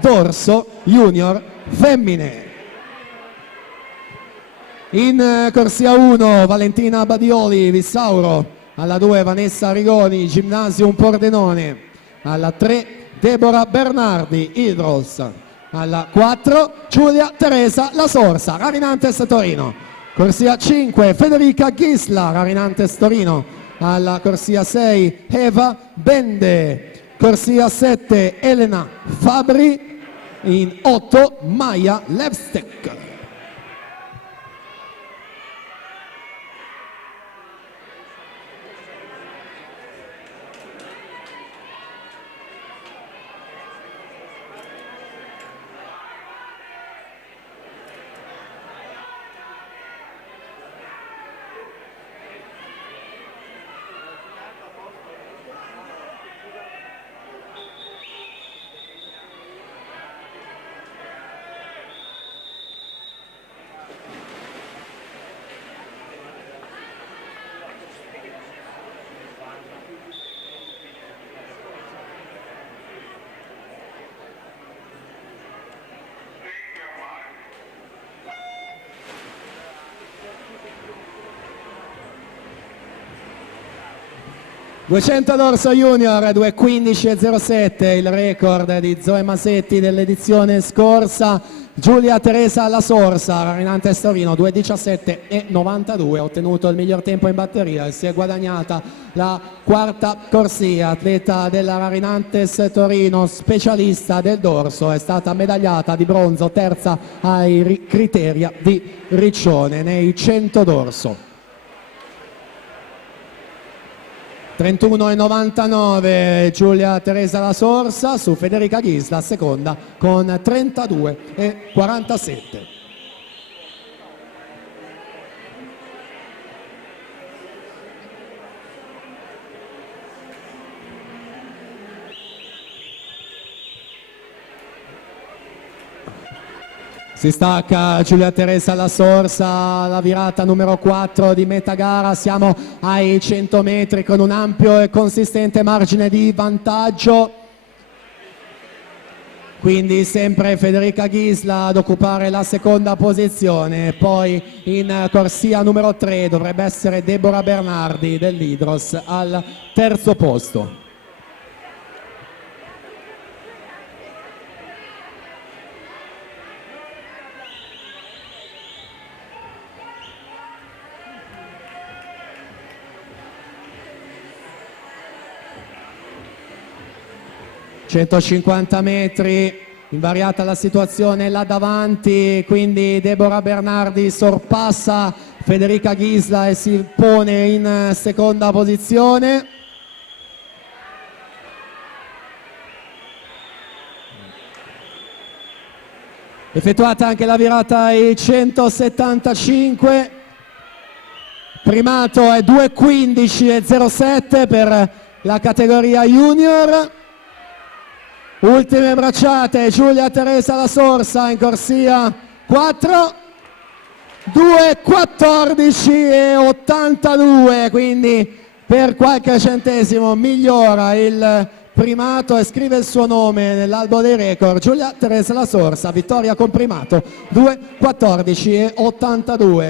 dorso junior femmine. In corsia 1 Valentina Badioli, Vissauro. Alla 2 Vanessa Rigoni, Gymnasium Pordenone. Alla 3 Deborah Bernardi, Hydros. Alla 4 Giulia Teresa La Sorsa, Rarinantes Torino. Corsia 5 Federica Ghisla, Rarinantes Torino. Alla corsia 6 Eva Bende. Corsia 7 Elena Fabri. In 8 Maya Levstek. ...200 dorso junior, 2:15.07, il record di Zoe Masetti dell'edizione scorsa. Giulia Teresa La Sorsa, Rarinantes Torino, 2:17.92, ha ottenuto il miglior tempo in batteria e si è guadagnata la quarta corsia. Atleta della Rarinantes Torino, specialista del dorso, è stata medagliata di bronzo, terza ai Criteria di Riccione nei 100 dorso. 31.99 Giulia Teresa La Sorsa su Federica Ghisla, seconda con 32.47. Si stacca Giulia Teresa La Sorsa, la virata numero 4 di metà gara, siamo ai 100 metri con un ampio e consistente margine di vantaggio. Quindi sempre Federica Ghisla ad occupare la seconda posizione, poi in corsia numero 3 dovrebbe essere Deborah Bernardi dell'Hydros al terzo posto. ...150 metri, invariata la situazione là davanti, quindi Deborah Bernardi sorpassa Federica Ghisla e si pone in seconda posizione. Effettuata anche la virata ai 175, primato è 2:15.07 per la categoria junior. Ultime bracciate, Giulia Teresa La Sorsa in corsia 4, 2:14.82, quindi per qualche centesimo migliora il primato e scrive il suo nome nell'albo dei record. Giulia Teresa La Sorsa, vittoria con primato 2:14.82.